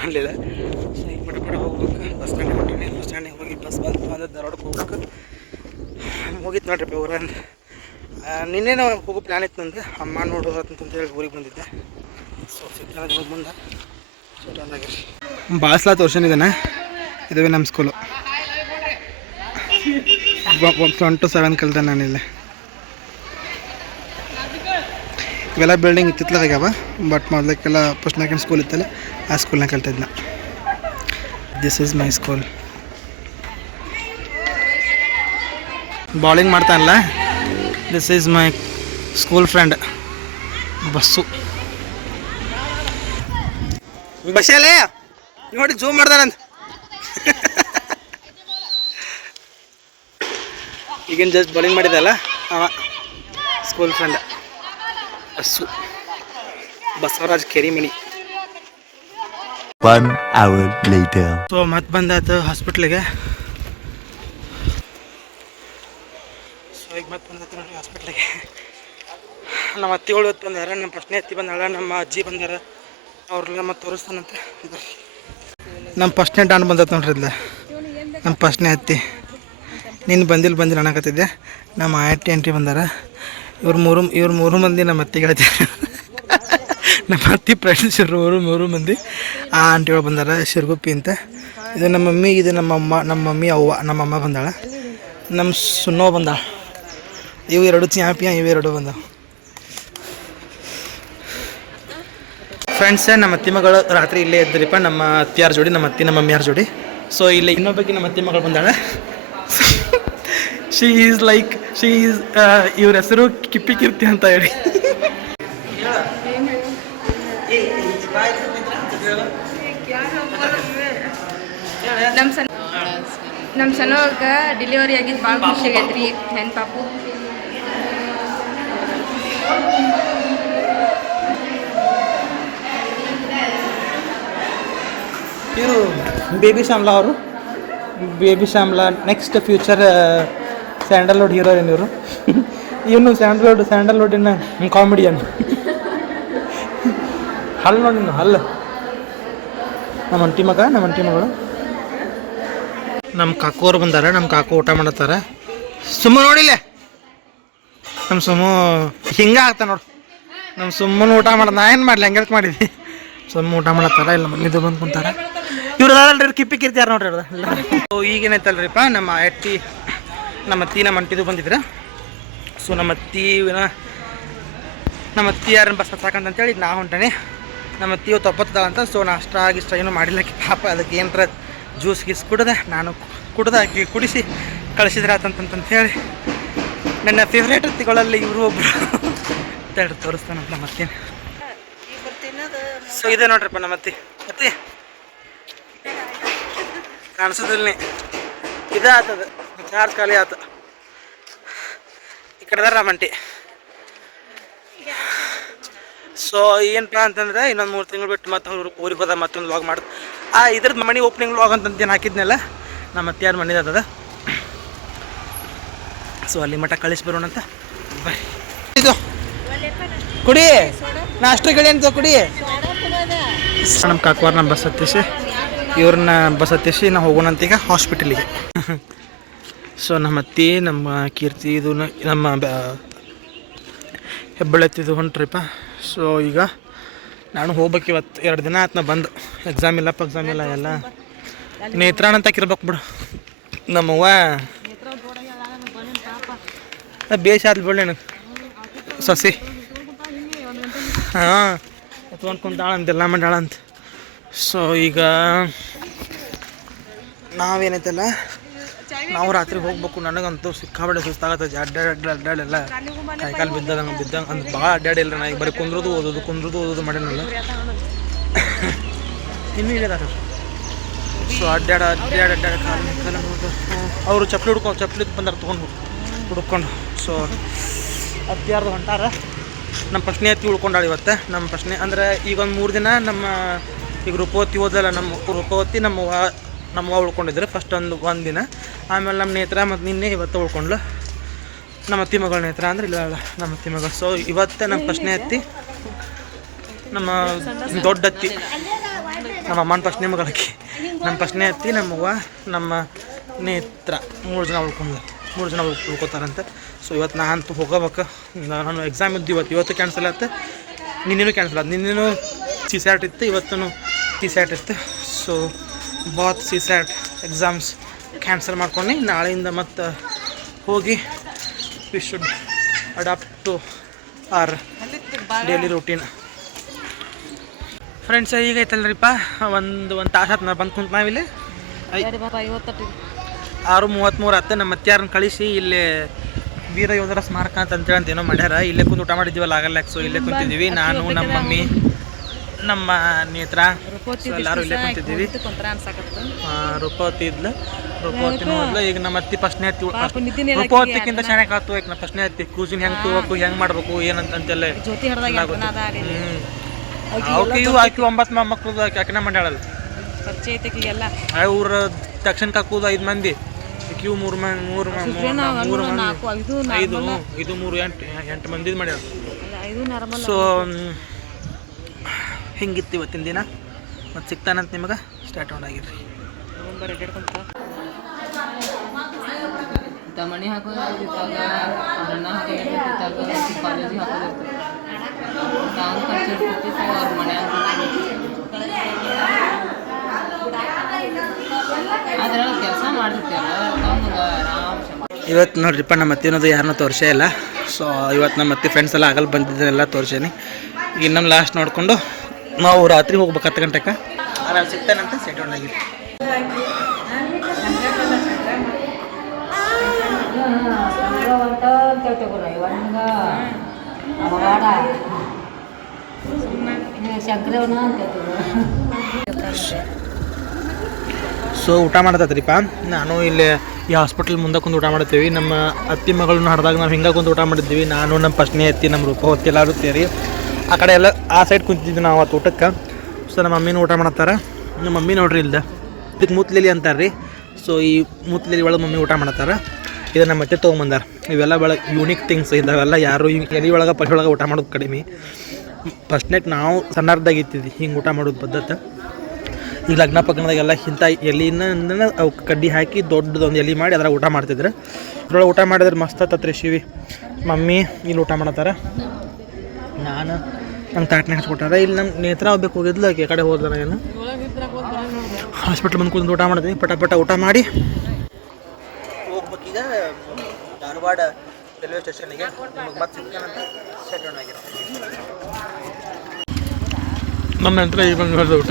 ಮಾಡಲಿಲ್ಲ. ಸೊ ಈಗ ಪಟ ಹೋಗ್ಬೇಕು. ಬಸ್ ಸ್ಟ್ಯಾಂಡಿಗೆ ಹೊಂಟೀನಿ. ಬಸ್ ಸ್ಟ್ಯಾಂಡಿಗೆ ಹೋಗಿ ಬಸ್ ಬಂದು ಧಾರವಾಡಕ್ಕೆ ಹೋಗ್ಬೇಕು. ಹೋಗಿತ್ತು ನೋಡ್ರಿಪ್ಪ ಊರಲ್ಲಿ. ನಿನ್ನೆ ನಾವು ಹೋಗೋ ಪ್ಲ್ಯಾನ್ ಇತ್ತು ನಂದು. ಅಮ್ಮ ನೋಡೋದು ಅಂತಂತೇಳಿ ಊರಿಗೆ ಬಂದಿದ್ದೆ. ಸೊ ಸಿಗ್ತಾನೆ ಮುಂದೆ ಭಾಳ ಸಲ ತೋರ್ಸನಿದ್ದಾನೆ. ಇದುವೇ ನಮ್ಮ ಸ್ಕೂಲು. 1 to 7 ಕಲಿತೆ ನಾನಿಲ್ಲಿ. ಇವೆಲ್ಲ ಬಿಲ್ಡಿಂಗ್ ಇತ್ತಿತ್ಲಾಗ್ಯಾವ. ಬಟ್ ಮೊದಲಕ್ಕೆಲ್ಲ ಫಸ್ಟ್ ಸೆಕೆಂಡ್ ಸ್ಕೂಲ್ ಇತ್ತಲ್ಲ, ಆ ಸ್ಕೂಲ್ನಾಗ ಕಲ್ತಿದ್ನ. This is my school. Bowling ಮಾಡ್ತಾನಲ್ಲ, this is my school friend Basu. ಬಸ್ಸಲ್ಲೇ ನೋಡಿ ಜೂಮ್ ಮಾಡ್ದಾನಂತ. ಈಗೇನು ಜಸ್ಟ್ ಬೌಲಿಂಗ್ ಮಾಡಿದಲ್ಲ ಅವ school friend Basu. Basavaraj Kerimani. 1 hour later. So ಮತ್ತೆ ಬಂದಾಯ್ತು ಹಾಸ್ಪಿಟ್ಲಿಗೆ. ಸೊ ಈಗ ಮತ್ತೆ ಬಂದಾಯ್ತು ನೋಡಿ ಹಾಸ್ಪಿಟ್ಲಿಗೆ. ನಮ್ಮ ಅತ್ತಿಗಳು ಹೊತ್ತು ಬಂದಾರ, ನಮ್ಮ ಪ್ರಶ್ನೆ ಅತ್ತಿ ಬಂದಾಳ, ನಮ್ಮ ಅಜ್ಜಿ ಬಂದಾರ. ಅವ್ರೆಲ್ಲ ಮತ್ತೆ ತೋರಿಸ್ತಾನಂತೆ. ನಮ್ಮ ಫಸ್ಟ್ನೇ ಡಾನ್ ಬಂದೈತೆ ನೋಡ್ರಿ ಇಲ್ಲ, ನಮ್ಮ ಫಸ್ಟ್ನೇ ಅತ್ತಿ. ನೀನು ಬಂದಿಲ್ಲ ಅನ್ನಕತ್ತಿದ್ದೆ. ನಮ್ಮ ಆಂಟಿ ಬಂದಾರ. ಇವ್ರು ಮೂರು ಮಂದಿ ನಮ್ಮ ಅತ್ತಿಗೆ ಹೇಳ್ತಾರೆ. ನಮ್ಮ ಅತ್ತಿ ಫ್ರೆಂಡ್ಸ್ ಮೂರು ಮಂದಿ. ಆ ಆಂಟಿಗಳು ಬಂದಾರ, ಶಿರ್ಗುಪ್ಪಿ ಅಂತ. ಇದು ನಮ್ಮ ಮಮ್ಮಿ, ಇದು ನಮ್ಮ ಮಮ್ಮಿ ಅವ್ವ. ನಮ್ಮ ಅಮ್ಮ ಬಂದಾಳ, ನಮ್ಮ ಸುನ್ನೋ ಬಂದಾಳ. ಇವು 2 ಚಾಂಪಿಯನ್, ಇವೆರಡು ಬಂದಾವ. ಫ್ರೆಂಡ್ಸ್, ನಮ್ಮ ಅತ್ತಿ ಮಗಳು ರಾತ್ರಿ ಇಲ್ಲೇ ಇದ್ದರಿಪ್ಪ, ನಮ್ಮ ಅತ್ತಿಯಾರ ಜೋಡಿ, ನಮ್ಮ ಅತ್ತಿ ನಮ್ಮ ಮಮ್ಮಿಯಾರ ಜೋಡಿ. ಸೊ ಇಲ್ಲಿ ಇನ್ನೊಬ್ಬಕ್ಕೆ ನಮ್ಮ ಅತ್ತಿ ಮಗಳು ಬಂದಾಳೆ. ಶಿ ಈಸ್ ಇವ್ರ ಹೆಸರು ಕಿಪ್ಪಿ ಕೀರ್ತಿ ಅಂತ ಹೇಳಿ. ನಮ್ಮ ಸಣ್ಣವಾಗ ಡೆಲಿವರಿ ಆಗಿದ್ದು ಭಾಳ ಖುಷಿ ಆಗೈತ್ರಿ. ಹೆಣ್ಣು ಪಾಪು ಇವರು ಬೇಬಿ ಶ್ಯಾಮ್ಲಾ ಅವರು. Baby Shyamla next future Sandalwood heroine ಇವರು. ಇವನು ಸ್ಯಾಂಡಲ್ವುಡ್ಡಿನ ಕಾಮಿಡಿಯನ್. ಹಲ್ಲು ನೋಡಿ, ಹಲ್ಲು. ನಮ್ಮ ಅಂಟಿ ಮಗಳು. ನಮ್ಮ ಕಾಕು ಅವ್ರು ಬಂದಾರ. ನಮ್ಮ ಕಾಕು ಊಟ ಮಾಡತ್ತಾರ. ಸುಮ್ಮ ನೋಡಿಲ್ಲ, ನಮ್ಮ ಸುಮ್ಮು ಹಿಂಗೆ ಆಗ್ತಾ ನೋಡು. ನಮ್ಮ ಸುಮ್ಮನ ಊಟ ಮಾಡೋದು ನಾ ಏನು ಮಾಡಲಿ, ಹಂಗೆ ಮಾಡಿದ್ವಿ. ಸುಮ್ಮ ಊಟ ಮಾಡತ್ತಾರ. ಇಲ್ಲ ಮನೆದು ಬಂದು ಕುಂತಾರ. ಇವ್ರು ಅಲ್ರಿ ಕಿಪ್ಪಿ ಕಿರ್ತಿಯಾರ ನೋಡ್ರಿ ಅವ್ರು. ಈಗೇನೈತಲ್ರಿಪ್ಪ, ನಮ್ಮ ಅತ್ತಿ ನಮ್ಮ ಅಂಟಿದು ಬಂದಿದ್ರೆ. ಸೊ ನಮ್ಮ ಅತ್ತಿ ಯಾರನ್ನ ಬಸ್ ಸಾಕಂತೇಳಿ ನಾ ಹೊಂಟಾನೆ. ನಮ್ಮ ಅತ್ತಿಯು ತಪ್ಪತ್ತದ. ಸೊ ನಾಷ್ಟ ಏನೂ ಮಾಡಿಲ್ಲಕ್ಕೆ ಪಾಪ. ಅದಕ್ಕೆ ಏನರ ಜ್ಯೂಸ್ ಗೀಸ್ ನಾನು ಕುಡಿಸಿ ಕಳಿಸಿದ್ರೆ ಆತಂತಂತೇಳಿ ನನ್ನ ಫೇವ್ರೇಟ್ ಅತ್ತಿಗಳಲ್ಲಿ ಇವರು ಒಬ್ಬರು ಅಂತೇಳಿ ತೋರಿಸ್ತಾನಂತ ನಮ್ಮ ಅತ್ತೀನಿ. ಸೊ ಇದೆ ನೋಡ್ರಿಪ್ಪ ನಮ್ಮ ಅತ್ತಿ ಕಾಣಿಸೋದಿಲ್ಲ. ಇದೇ ಆತದ, ಚಾರ್ಜ್ ಖಾಲಿ ಆತ. ಈ ಕಡೆದಾರ ನಮ್ಮ ಅಂಟಿ. ಸೊ ಏನಪ್ಪ ಅಂತಂದ್ರೆ ಇನ್ನೊಂದು 3 ತಿಂಗಳು ಬಿಟ್ಟು ಮತ್ತೆ ಊರಿಗೆ ಹೋದ ಮತ್ತೊಂದು ವ್ಲಾಗ್ ಮಾಡೋದು. ಇದ್ರದ್ದು ಮನೆ ಓಪನಿಂಗ್ ವ್ಲಾಗ್ ಅಂತಂತೇನು ಹಾಕಿದ್ನಲ್ಲ, ನಮ್ಮ ಅತ್ತಿಯಾರ ಮನೆದ. ಸೊ ಅಲ್ಲಿ ಮಠ ಕಳಿಸಿ ಬರೋಣ ಅಂತ. ಬರ್ರಿ, ಇದು ಕುಡಿ, ನಾಷ್ಟ ಗಿಳಿ ಅಂತ ಕುಡಿ. ನಮ್ಮ ಕಾಕವಾರ ನಮ್ಮ ಬಸ್ ಹತ್ತಿಸಿ, ಇವ್ರನ್ನ ಬಸ್ ಹತ್ತಿಸಿ ನಾವು ಹೋಗೋಣಂತ ಈಗ ಹಾಸ್ಪಿಟಲಿಗೆ. ಸೊ ನಮ್ಮ ಅತ್ತಿ, ನಮ್ಮ ಕೀರ್ತಿ, ಇದು ನಮ್ಮ ಹೆಬ್ಬಳೆತ್ತಿದ್ದು ಹೊಂಟ್ರಿಪ್ಪ. ಸೊ ಈಗ ನಾನು ಹೋಗ್ಬೇಕು. ಇವತ್ತು 2 ದಿನ ಆಯ್ತು ನಾ ಬಂದು. ಎಕ್ಸಾಮ್ ಇಲ್ಲ ಎಲ್ಲ ನೇತ್ರಾಣ ಅಂತ ಹಾಕಿರ್ಬೇಕು ಬಿಡು. ನಮ್ಮವ್ವ ಬೇಷ ಆದ್ಲು ಬಿಡು ನನಗೆ ಸಸಿ. ಹಾಂ, ಎತ್ಕೊಂಡು ಕುಂತಾಳ ಅಂತೆಲ್ಲ ಮಾಡ್ಯಾಳ ಅಂತ. ಸೊ ಈಗ ನಾವೇನೈತಲ್ಲ, ನಾವು ರಾತ್ರಿ ಹೋಗ್ಬೇಕು. ನನಗಂತೂ ಸಿಕ್ಕಾಬಟ್ಟೆ ಸುಸ್ತಾಗತ್ತೆ. ಅಡ್ಡಾಡೆಲ್ಲ ಕೈಕಾಲು ಬಿದ್ದಂಗೆ ಅಂದ್ರೆ ಭಾಳ ಅಡ್ಡಾಡಿಲ್ಲ. ನಾ ಈಗ ಬರೀ ಕುಂದ್ರದು ಓದೋದು ಮಾಡೇನಲ್ಲ. ಇನ್ನೂ ಇದೆ. ಸೊ ಅಡ್ಡಾಡ ಕಾಲ ಅವರು ಚಪ್ಪಲಿ ಬಂದಾರ ತೊಗೊಂಡು ಹುಡ್ಕೊಂಡು. ಸೊ ಅತ್ತಿಯಾರ್ದು ಹೊಂಟಾರ. ನಮ್ಮ ಪ್ರಶ್ನೆ ಅತ್ತಿ ಉಳ್ಕೊಂಡಾಳ ಇವತ್ತು. ನಮ್ಮ ಪ್ರಶ್ನೆ ಅಂದರೆ ಈಗ ಒಂದು 3 ದಿನ ನಮ್ಮ ಈಗ ರೂಪವತಿ ಓದಲ್ಲ. ನಮ್ಮ ರೂಪವತಿ ನಮ್ಮವ್ವ ಉಳ್ಕೊಂಡಿದ್ರು ಫಸ್ಟ್ ಒಂದು ದಿನ. ಆಮೇಲೆ ನಮ್ಮ ನೇತ್ರ ಮತ್ತು ನಿನ್ನೆ ಇವತ್ತು ಉಳ್ಕೊಂಡ್ಲು. ನಮ್ಮ ಅತ್ತಿ ಮಗಳ ನೇತ್ರ ಅಂದ್ರೆ ಇಲ್ಲ ನಮ್ಮ ಅತ್ತಿ ಮಗಳು. ಸೊ ಇವತ್ತು ನಮ್ಮ ಪ್ರಶ್ನೆ ಅತ್ತಿ, ನಮ್ಮ ದೊಡ್ಡ ಅತ್ತಿ ನಮ್ಮ ಅಮ್ಮನ ಫಸ್ಟ್ನೇ ಮಗಳಕ್ಕೆ, ನಮ್ಮ ಫಸ್ಟ್ನೇ ಅತ್ತಿ, ನಮ್ಮವ್ವ, ನಮ್ಮ ನೇತ್ರ 3 ಜನ ಉಳ್ಕೋತಾರಂತೆ. ಸೊ ಇವತ್ತು ನಾ ಅಂತೂ ಹೋಗಬೇಕು. ನಾನು ಎಕ್ಸಾಮ್ ಇದ್ದು ಇವತ್ತು ಕ್ಯಾನ್ಸಲ್ ಆಯ್ತು, ನಿನ್ನೇನು ಕ್ಯಾನ್ಸಲ್ ಆಯ್ತು. ನಿನ್ನೇನು CSAT ಇತ್ತು, ಇವತ್ತು TSAT ಇತ್ತು. So both CSAT exams cancel ಮಾಡ್ಕೊಂಡು ನಾಳೆಯಿಂದ ಮತ್ತು ಹೋಗಿ we should adapt to our daily routine. Friends ಈಗ ಐತಲ್ರಿಪ್ಪ ಒಂದು ತಾಸು ಆತು. ನಾ ಬಂದು ಕುಂತು ನಾವಿಲ್ಲಿ 6:33 ಆಯ್ತು. ನಮ್ಮ ಅತ್ಯಾರನ್ನ ಕಳಿಸಿ ಇಲ್ಲಿ ವೀರ ಯೋಧರ ಸ್ಮಾರಕ ಅಂತೇಳಿ ಅಂತ ಏನೋ ಮಾಡ್ಯಾರ. ಇಲ್ಲೇ ಕುಂತು ಊಟ ಮಾಡಿದ್ದೀವಲ್ಲ ಆಗಲ್ಲ. ಸೊ ಇಲ್ಲೇ ಕುಂತಿದ್ದೀವಿ, ನಾನು, ನಮ್ಮ ಮಮ್ಮಿ, ನಮ್ಮ ನೇತ್ರ ಎಲ್ಲರೂ ಇಲ್ಲೇ ಕುಂತಿದ್ದೀವಿ. ರೂಪವತಿ ನೋಡ್ಲು. ಈಗ ನಮ್ಮ ಅತ್ತಿ ಫಸ್ಟ್ನೇ ಅತ್ತಿ, ರೂಪವತಿಕ್ಕಿಂತ ಚೆನ್ನಾಗಿ ಆಯ್ತು. ಈಗ ನಮ್ಮ ಫಸ್ಟ್ನೇ ಅತ್ತಿ ಕೂಸಿನ ಹೆಂಗೆ ತಗೋಬೇಕು, ಹೆಂಗೆ ಮಾಡ್ಬೇಕು ಏನಂತೆಲ್ಲ ಆಕಿ 9 ಮಕ್ಕಳು ಆಕಿನ ಮಾಡ್ಯಾಳಲ್ಲ. ಅವ್ರ ತಕ್ಷಣ ಹಾಕೋದು 5 ಮಂದಿ, ಕ್ಯೂ 3 ಮಂದಿ ಮಾಡ್ಯಾರ. ಸೊ ಹಿಂಗಿತ್ತು ಇವತ್ತಿನ ದಿನ. ಮತ್ತು ಸಿಗ್ತಾನಂತ ನಿಮಗೆ ಸ್ಟಾರ್ಟ್ ಆಗಿರ್ರಿ. ಮಣಿ ಹಾಕೋದಿದ್ದಾಗ ಅನ್ನ ಹಾಕೋದಿದ್ದಾಗ ಕಾಲೇಜಿಗೆ ಹಾಕೋದಿರ್ತದೆ. ನಾನು ಖರ್ಚು ಇರ್ತಿತ್ತು ಅವ್ರ ಮನ್ಯಾಗ. ಅದ್ರೊಳಗೆ ಕೆಲಸ ಮಾಡ್ತಿರ್ತೀವಲ್ಲ ನಮ್ಗೆ ಆರಾಮ್. ಇವತ್ತು ನೋಡ್ರಿಪ್ಪ ನಮ್ಮ ಅತ್ತೆ ಅನ್ನೋದು ಯಾರನ್ನೂ ತೋರಿಸೇ ಇಲ್ಲ. ಸೊ ಇವತ್ತು ನಮ್ಮ ಅತ್ತೆ ಫ್ರೆಂಡ್ಸ್ ಎಲ್ಲ ಆಗಲ್ಲ ಬಂದಿದ್ದೆಲ್ಲ ತೋರಿಸೇನಿ. ಈಗ ನಮ್ಮ ಲಾಸ್ಟ್ ನೋಡಿಕೊಂಡು ನಾವು ರಾತ್ರಿ ಹೋಗ್ಬೇಕು 10 ಗಂಟೆಗೆ. ಆರಾಮ್ ಸಿಗ್ತಾನಂತ ಸೆಟ್ ಆಗಿರಿ. ಸೊ ಊಟ ಮಾಡತ್ತೈತ್ರಿಪ್ಪ. ನಾನು ಇಲ್ಲಿ ಈ ಹಾಸ್ಪಿಟಲ್ ಮುಂದೆ ಕುಂದು ಊಟ ಮಾಡ್ತೀವಿ. ನಮ್ಮ ಅತ್ತಿ ಮಗಳನ್ನ ಹಡ್ದಾಗ ನಾವು ಹಿಂಗೆ ಕುಂದು ಊಟ ಮಾಡಿದ್ವಿ. ನಾನು ನಮ್ಮ ಫಸ್ಟ್ನೇ ಅತ್ತಿ, ನಮ್ಮ ರೂಪವತಿ ಎಲ್ಲರೂ ಸೇರಿ ಆ ಕಡೆ ಎಲ್ಲ ಆ ಸೈಡ್ ಕುಂತಿದ್ವಿ ನಾವು ಅವತ್ತು ಊಟಕ್ಕೆ. ಸೊ ನಮ್ಮ ಮಮ್ಮಿನೂ ಊಟ ಮಾಡತ್ತಾರ. ನಮ್ಮ ಮಮ್ಮಿ ನೋಡ್ರಿ ಇಲ್ದ ಇದಕ್ಕೆ ಮುತ್ಲೆಲಿ ಅಂತಾರೆ ರೀ. ಸೊ ಈ ಮುತ್ಲೆಲಿ ಒಳಗೆ ಮಮ್ಮಿ ಊಟ ಮಾಡತ್ತಾರ. ಇದು ನಮ್ಮ ಅತ್ತೆ ತೊಗೊಂಬಂದಾರ. ಇವೆಲ್ಲ ಭಾಳ ಯೂನಿಕ್ ಥಿಂಗ್ಸ್ ಇದಾವೆಲ್ಲ. ಯಾರು ಎಲೆ ಒಳಗೆ ಪಶು ಒಳಗೆ ಊಟ ಮಾಡೋದು ಕಡಿಮೆ. ಫಸ್ಟ್ನೇಕ್ ನಾವು ಸಣ್ಣದಾಗಿ ಇತ್ತಿದ್ವಿ ಹಿಂಗೆ ಊಟ ಮಾಡೋದು ಪದ್ಧತಿ. ಈಗ ಲಗ್ನ ಪಗ್ನದಾಗೆಲ್ಲ ಇಂಥ ಎಲೆಯಿಂದ ಅವು ಕಡ್ಡಿ ಹಾಕಿ ದೊಡ್ಡದೊಂದು ಎಲೆ ಮಾಡಿ ಅದ್ರಾಗ ಊಟ ಮಾಡ್ತಿದ್ರು. ಅದ್ರೊಳಗೆ ಊಟ ಮಾಡಿದ್ರೆ ಮಸ್ತ್ ತತ್ರಿ ಶಿವಿ. ಮಮ್ಮಿ ಇಲ್ಲಿ ಊಟ ಮಾಡತ್ತಾರ, ನಾನು ನಂಗೆ ತಾಟ್ನಾಗ ಹಚ್ಕೊಟ್ಟಾರ. ಇಲ್ಲಿ ನಮ್ಮ ನೇತ್ರ ಹೋಗ್ಬೇಕು ಹೋಗಿದ್ಲು, ಆಕೆ ಕಡೆ ಹೋದ್ರ ಏನು ಹಾಸ್ಪಿಟ್ಲ್ ಬಂದು ಕುಂದು ಊಟ ಮಾಡಿದ್ವಿ. ಪಟ ಊಟ ಮಾಡಿ ಹೋಗ್ಬೇಕೀಗ ಧಾರವಾಡ ರೈಲ್ವೆ ಸ್ಟೇಷನ್ಗೆ. ಮತ್ತೆ ಸಿಗ್ತಾನಂತ ಸೆಟ್ ಆಗಿರೋ ನಮ್ಮ ನಂತರ ಈಗ ಬಂದು ಊಟ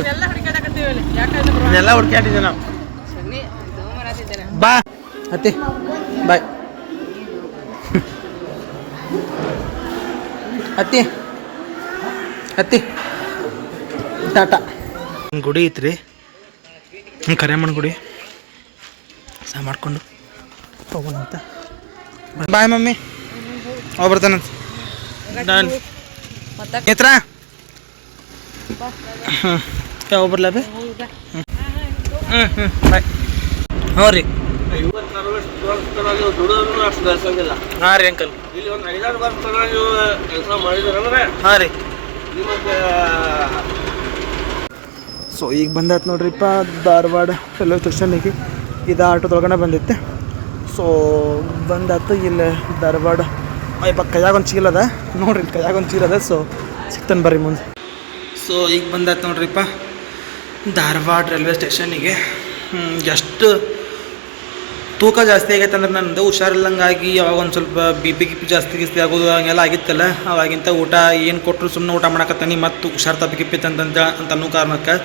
ಎಲ್ಲ ಹುಡ್ಕಾಟಿದ್ದೆ ನಾವು. ಬಾ ಅತ್ತಿ ಬಾಯ್ ಅತ್ತಿ ಟಾಟಾ. ಗುಡಿ ಐತ್ರಿ, ಕರಿಯಮ್ಮನ ಗುಡಿ. ಸಹ ಮಾಡ್ಕೊಂಡು ಹೋಗೋಣಂತ. ಬಾಯ್ ಮಮ್ಮಿ, ಹೋಗಿ ಬರ್ತಾನಂತ. ನೇತ್ರ ಯಾವ ಬರ್ಲ ಬಿ? ಬಾಯ್. ಹ್ಞೂ ರೀ. ಹಾಂ ರೀ ಅಂಕಲ್. ಹಾಂ ರೀ. ಸೊ ಈಗ ಬಂದಾಯ್ತು ನೋಡ್ರಿಪ್ಪ ಧಾರವಾಡ ರೈಲ್ವೆ ಸ್ಟೇಷನಿಗೆ. ಇದು ಆಟೋದೊಳಗಡೆ ಬಂದಿತ್ತೆ. ಸೊ ಬಂದಾಯ್ತು ಇಲ್ಲಿ ಧಾರವಾಡ. ಇಪ್ಪ ಕೈಯಾಗೊಂದು ಚೀಲ ಅದ ನೋಡ್ರಿ, ಕೈಯಾಗೊಂದು ಚೀಲ ಅದ. ಸೊ ಸಿಗ್ತಾನೆ ಬರ್ರಿ ಮುಂದೆ. ಸೊ ಈಗ ಬಂದಾಯ್ತು ನೋಡ್ರಿಪ್ಪ ಧಾರವಾಡ ರೈಲ್ವೆ ಸ್ಟೇಷನಿಗೆ. ಎಷ್ಟು ತೂಕ ಜಾಸ್ತಿ ಆಗೈತೆ ಅಂದ್ರೆ ನಂದು ಹುಷಾರಿಲ್ಲಂಗಾಗಿ ಯಾವಾಗ ಒಂದು ಸ್ವಲ್ಪ ಬಿ ಪಿ ಜಾಸ್ತಿ ಆಗೋದು ಹಂಗೆಲ್ಲ ಆಗಿತ್ತಲ್ಲ. ಅವಾಗಿಂತ ಊಟ ಏನು ಕೊಟ್ಟರು ಸುಮ್ಮನೆ ಊಟ ಮಾಡಕತ್ತಾನೆ. ಮತ್ತು ಹುಷಾರು ತಪ್ಪಿಗಿಪ್ಪಿತ್ತು ಅಂತ ಅನ್ನೋ ಕಾರಣಕ್ಕೆ.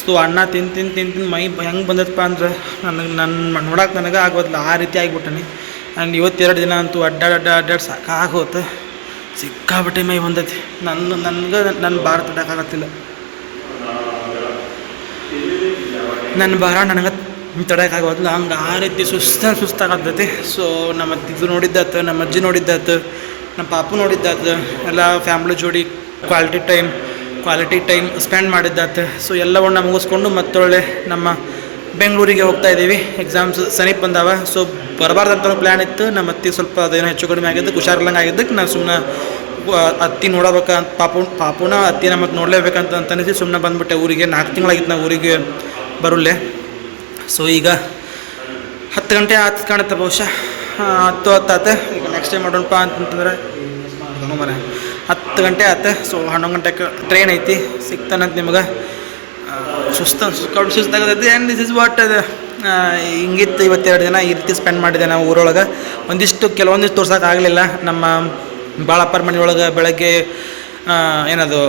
ಸೊ ಅನ್ನ ತಿಂದು ಮೈ ಹೆಂಗೆ ಬಂದೈತಪ್ಪ ಅಂದ್ರೆ ನೋಡಕ್ಕೆ ನನಗೆ ಆಗೋದಿಲ್ಲ, ಆ ರೀತಿ ಆಗಿಬಿಟ್ಟನಿ. ಆ್ಯಂಡ್ ಇವತ್ತೆರಡು ದಿನ ಅಂತೂ ಅಡ್ಡಾಡಿ ಸಾಕಾಗೋತು. ಸಿಕ್ಕಾಬಿಟ್ಟೆ ಮೈ ಬಂದೈತಿ. ನನ್ನ ಭಾರ ತಡೋಕ್ಕಾಗತ್ತಿಲ್ಲ. ನನ್ನ ಭಾರ ನನಗೆ ತಡೋಕ್ಕಾಗೋದಿಲ್ಲ. ಹಂಗೆ ಆ ರೀತಿ ಸುಸ್ತಾಗತ್ತೈತಿ. ಸೊ ನಮ್ಮ ಇದು ನೋಡಿದ್ದಾತು, ನಮ್ಮ ಅಜ್ಜಿ ನೋಡಿದ್ದಾತು, ನಮ್ಮ ಪಾಪು ನೋಡಿದ್ದಾತು, ಎಲ್ಲ ಫ್ಯಾಮ್ಲಿ ಜೋಡಿ ಕ್ವಾಲಿಟಿ ಟೈಮ್ ಸ್ಪೆಂಡ್ ಮಾಡಿದ್ದಾತು. ಸೊ ಎಲ್ಲವನ್ನ ಮುಗಿಸ್ಕೊಂಡು ಮತ್ತೊಳ್ಳೆ ನಮ್ಮ ಬೆಂಗಳೂರಿಗೆ ಹೋಗ್ತಾಯಿದ್ದೀವಿ. ಎಕ್ಸಾಮ್ಸ್ ಸಮೀಪ ಬಂದಾವ. ಸೊ ಬರಬಾರ್ದಂತ ಪ್ಲ್ಯಾನ್ ಇತ್ತು. ನಮ್ಮ ಅತ್ತಿ ಸ್ವಲ್ಪ ಅದೇನೋ ಹೆಚ್ಚು ಕಡಿಮೆ ಆಗಿದ್ದಕ್ಕೆ, ಹುಷಾರಿಲ್ಲಂಗೆ ಆಗಿದ್ದಕ್ಕೆ ನಾನು ಸುಮ್ಮನೆ ಅತ್ತಿ ನೋಡಬೇಕಂತ ಪಾಪುನ ಅತ್ತಿನ ಮತ್ತು ನೋಡಲೇಬೇಕಂತ ಅನಿಸಿ ಸುಮ್ಮನೆ ಬಂದುಬಿಟ್ಟೆ ಊರಿಗೆ. 4 ತಿಂಗಳಾಗಿತ್ತು ನಾವು ಊರಿಗೆ ಬರಲ್ಲೇ. ಸೊ ಈಗ 10 ಗಂಟೆ ಆಯ್ತು ಕಾಣುತ್ತೆ ಬಹುಶಃ. 10 ಆತ. ಈಗ ನೆಕ್ಸ್ಟ್ ಟೈಮ್ ಮಾಡೋಣಪ್ಪ ಅಂತಂತಂದ್ರೆ ಮರ 10 ಗಂಟೆ ಆಯ್ತು. ಸೊ 11 ಗಂಟೆಗೆ ಟ್ರೈನ್ ಐತಿ, ಸಿಗ್ತಾನಂತ ನಿಮ್ಗೆ. ಸುಸ್ತಾಗತೈತಿ. ಆ್ಯಂಡ್ ದಿಸ್ ಇಸ್ ವಾಟ್ ಅದು ಹಿಂಗಿತ್ತು. 22 ದಿನ ಈ ರೀತಿ ಸ್ಪೆಂಡ್ ಮಾಡಿದೆ ನಾವು ಊರೊಳಗೆ. ಕೆಲವೊಂದಿಷ್ಟು ತೋರ್ಸೋಕೆ ಆಗಲಿಲ್ಲ. ನಮ್ಮ ಬಾಳಪ್ಪರ ಮನೆಯೊಳಗೆ ಬೆಳಗ್ಗೆ ಏನದು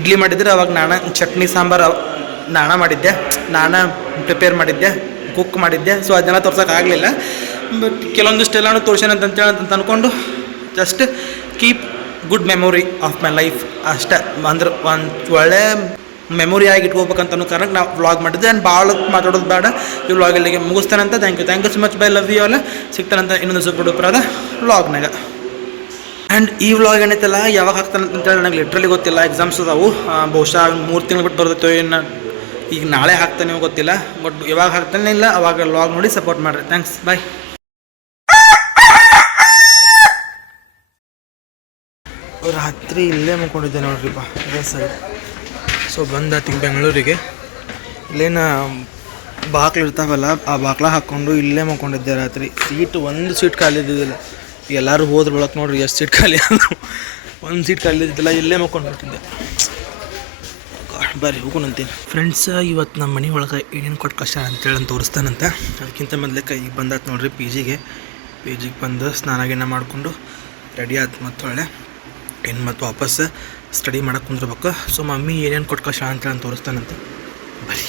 ಇಡ್ಲಿ ಮಾಡಿದ್ರೆ ಅವಾಗ ನಾನು ಚಟ್ನಿ ಸಾಂಬಾರು ಮಾಡಿದ್ದೆ, ನಾನು ಪ್ರಿಪೇರ್ ಮಾಡಿದ್ದೆ, ಕುಕ್ ಮಾಡಿದ್ದೆ. ಸೊ ಅದನ್ನೆಲ್ಲ ತೋರ್ಸೋಕೆ ಆಗಲಿಲ್ಲ. ಬಟ್ ಕೆಲವೊಂದಿಷ್ಟು ಎಲ್ಲನೂ ತೋರ್ಸೇನಂತೇಳಿ ಅಂತ ಅಂದ್ಕೊಂಡು just keep good memory of my life ಅಷ್ಟೇ. ಅಂದ್ರೆ ಒಂದು ಒಳ್ಳೆ ಮೆಮೊರಿ ಆಗಿ ಇಟ್ಕೋಬೇಕಂತ ಅನ್ನೋ ಕಾರಣಕ್ಕೆ ನಾವು ವ್ಲಾಗ್ ಮಾಡಿದ್ದೆ. ಆ್ಯಂಡ್ ಭಾಳ ಮಾತಾಡೋದು ಬೇಡ, ಈ ವ್ಲಾಗ್ ಇಲ್ಲಿಗೆ ಮುಗಿಸ್ತಾನಂತ. Thank you so much. Bye, love you all. ಸಿಗ್ತಾನಂತ ಇನ್ನೊಂದು ಸೂಪರ್ ಡೂಪರ್ ಆದ ವ್ಲಾಗ್ನಾಗ. ಆ್ಯಂಡ್ ಈ ವ್ಲಾಗ್ ಏನೈತಲ್ಲ ಯಾವಾಗ ಹಾಕ್ತಾನೆ ಅಂತೇಳಿ ನನಗೆ ಲಿಟ್ರಲಿ ಗೊತ್ತಿಲ್ಲ. ಎಕ್ಸಾಮ್ಸ್ ಅದಾವು, ಬಹುಶಃ 3 ತಿಂಗಳು ಬಿಟ್ಟು ಬರ್ತೈತೋ ಏನು, ಈಗ ನಾಳೆ ಹಾಕ್ತಾನೆ ಗೊತ್ತಿಲ್ಲ. ಬಟ್ ಯಾವಾಗ ಹಾಕ್ತಾನೆ ಇಲ್ಲ ಅವಾಗ ವ್ಲಾಗ್ ನೋಡಿ ಸಪೋರ್ಟ್ ಮಾಡಿರಿ. ಥ್ಯಾಂಕ್ಸ್, ಬಾಯ್. ರಾತ್ರಿ ಇಲ್ಲೇ ಮುಕ್ಕೊಂಡಿದ್ದೆ ನೋಡ್ರಿಪ್ಪ, ಇದೇ ಸೈಡ್. ಸೊ ಬಂದಾತೀಗ ಬೆಂಗಳೂರಿಗೆ. ಇಲ್ಲೇನ ಬಾಕ್ಲು ಇರ್ತಾವಲ್ಲ, ಆ ಬಾಕ್ಲ ಹಾಕ್ಕೊಂಡು ಇಲ್ಲೇ ಮುಕ್ಕೊಂಡಿದ್ದೆ ರಾತ್ರಿ. ಒಂದು ಸೀಟ್ ಖಾಲಿ ಇದ್ದಿದ್ದಿಲ್ಲ. ಎಲ್ಲರೂ ಹೋದ್ರ ಒಳಗೆ ನೋಡ್ರಿ ಎಷ್ಟು ಸೀಟ್ ಖಾಲಿ ಆದರು. ಒಂದು ಸೀಟ್ ಖಾಲಿ ಇದ್ದಿದ್ದಿಲ್ಲ, ಇಲ್ಲೇ ಮುಕ್ಕೊಂಡ್ಬಿಟ್ಟಿದ್ದೆ. ಬರ್ರಿ ಹೋಗೋಣಂತೀನಿ ಫ್ರೆಂಡ್ಸ್. ಇವತ್ತು ನಮ್ಮ ಮನೆ ಒಳಗೆ ಏನೇನು ಕೊಟ್ಟು ಕಷ್ಟ ಅಂತೇಳಿ ತೋರಿಸ್ತಾನಂತ. ಅದಕ್ಕಿಂತ ಮೊದಲೇ ಈಗ ಬಂದಾತು ನೋಡ್ರಿ ಪಿ ಜಿಗೆ ಬಂದು ಸ್ನಾನ ಗಿನ ಮಾಡಿಕೊಂಡು ರೆಡಿ ಆಯ್ತು. ಮತ್ತು ಒಳ್ಳೆ ಮತ್ತು ವಾಪಸ್ ಸ್ಟಡಿ ಮಾಡಕ್ಕೆ ಕುಂದಿರ್ಬೇಕು. ಸೊ ಮಮ್ಮಿ ಏನೇನು ಕೊಟ್ಟು ಕಷ್ಟ ಅಂತೇಳಿ ತೋರಿಸ್ತಾನಂತೆ. ಬರೀ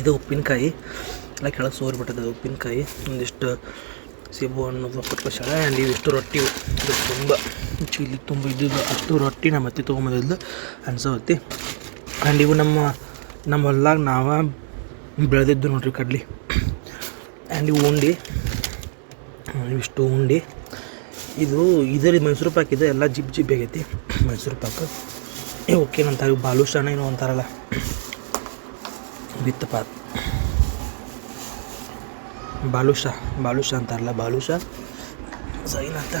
ಇದು ಉಪ್ಪಿನಕಾಯಿ ಎಲ್ಲ ಕೆಳಗೆ ಸೋರ್ಬಿಟ್ಟದ. ಉಪ್ಪಿನಕಾಯಿ ಒಂದಿಷ್ಟು ಸೇಬು ಅನ್ನೋದು ಕೊಟ್ಟು ಕಷ್ಟ. ಆ್ಯಂಡ್ ಇವಿಷ್ಟು ರೊಟ್ಟಿ, ಇದು ತುಂಬ ಚಿಲ್ಲಿ ತುಂಬ ಇದ್ದಿದ್ದು ಅಷ್ಟು ರೊಟ್ಟಿ ನಮ್ಮ ಅತ್ತಿ ತೊಗೊಂಬಂದಿದ್ದು ಅನ್ಸೋತ್ತಿ. ಆ್ಯಂಡ್ ಇವು ನಮ್ಮ ಹೊಲ್ದಾಗ ನಾವು ಬೆಳೆದಿದ್ದು ನೋಡ್ರಿ ಕಡ್ಲಿ. ಆ್ಯಂಡ್ ಇವು ಉಂಡಿ, ಇವಿಷ್ಟು ಉಂಡಿ. ಇದರ ಮೈಸೂರು ಪಾಕ್ ಇದೆ, ಎಲ್ಲ ಜಿಬ್ ಆಗೈತಿ ಮೈಸೂರು ಪಾಕ್. ಓಕೆನಂತಾರೆ ಬಾಲುಷಾನ ಏನೋ ಅಂತಾರಲ್ಲ, ವಿತ್ ಪಾಕ್. ಬಾಲುಷಾ ಅಂತಾರಲ್ಲ, ಬಾಲುಷಾ ಸೈನ್ ಅಂತ.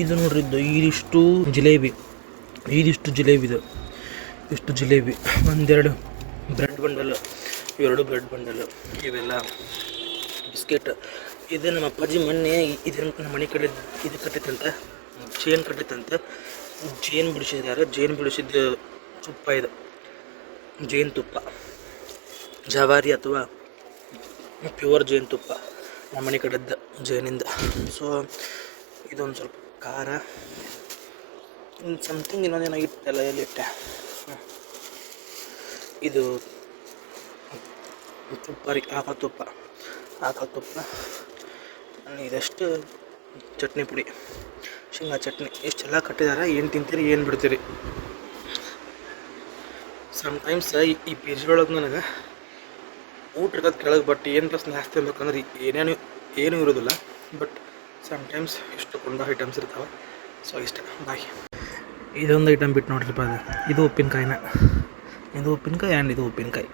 ಇದು ನೋಡ್ರಿದ್ದು ಇದಿಷ್ಟು ಜಿಲೇಬಿ, ಇಷ್ಟು jalebi, 2 bread bundle, 2 bread bundle, ಇವೆಲ್ಲ ಬಿಸ್ಕೆಟ್. ಇದು ನಮ್ಮ ಅಪ್ಪಾಜಿ ಮೊನ್ನೆ ಇದನ್ನು ನಮ್ಮ ಮನೆ ಕಡೆ ಇದು ಕಟ್ಟಿತ್ತಂತೆ, ಜೇನು ಕಟ್ಟಿತ್ತಂತೆ. ಜೇನು ಬಿಡಿಸಿದ್ದಾರೆ, ಜೇನು ಬಿಡಿಸಿದ ತುಪ್ಪ ಇದು, ಜೇನುತುಪ್ಪ, ಜವಾರಿ ಅಥವಾ ಪ್ಯೂರ್ ಜೇನುತುಪ್ಪ ನಮ್ಮ ಮನೆ ಕಡೆದ್ದು ಜೇನಿಂದ. ಸೊ ಇದೊಂದು ಸ್ವಲ್ಪ ಖಾರ, ಸಮಥಿಂಗ್ ಇನ್ನೊಂದೇನೋ ಇಟ್ಟಲ್ಲ, ಎಲ್ಲಿಟ್ಟೆ. ಇದು ತುಪ್ಪ ರೀ, ಆಕಳ ತುಪ್ಪ. ಇದಷ್ಟು ಚಟ್ನಿ ಪುಡಿ, ಶೇಂಗಾ ಚಟ್ನಿ. ಇಷ್ಟೆಲ್ಲ ಕಟ್ಟಿದಾರೆ. ಏನು ತಿಂತೀರಿ ಏನು ಬಿಡ್ತೀರಿ. ಸಮ್ಟೈಮ್ಸ್ ಈ ಪಿ ಜಿ ಒಳಗೆ ನನಗೆ ಊಟ ಇರೋದು ಕೆಳಗೆ, ಬಟ್ ಏನು ಸ್ನ್ಯಾಕ್ಸ್ ತಿನ್ಬೇಕಂದ್ರೆ ಏನೂ ಇರೋದಿಲ್ಲ. ಬಟ್ ಸಮ್ಟೈಮ್ಸ್ ಇಷ್ಟು ಕೊಂಡ ಐಟಮ್ಸ್ ಇರ್ತಾವೆ. ಸೊ ಇಷ್ಟ, ಬಾಯ್. ಇದೊಂದು ಐಟಮ್ ಬಿಟ್ಟು ನೋಡ್ರಿಪ್ಪ, ಇದು ಉಪ್ಪಿನಕಾಯಿನ, ಇದು ಉಪ್ಪಿನಕಾಯಿ ಆ್ಯಂಡ್ ಇದು ಉಪ್ಪಿನಕಾಯಿ.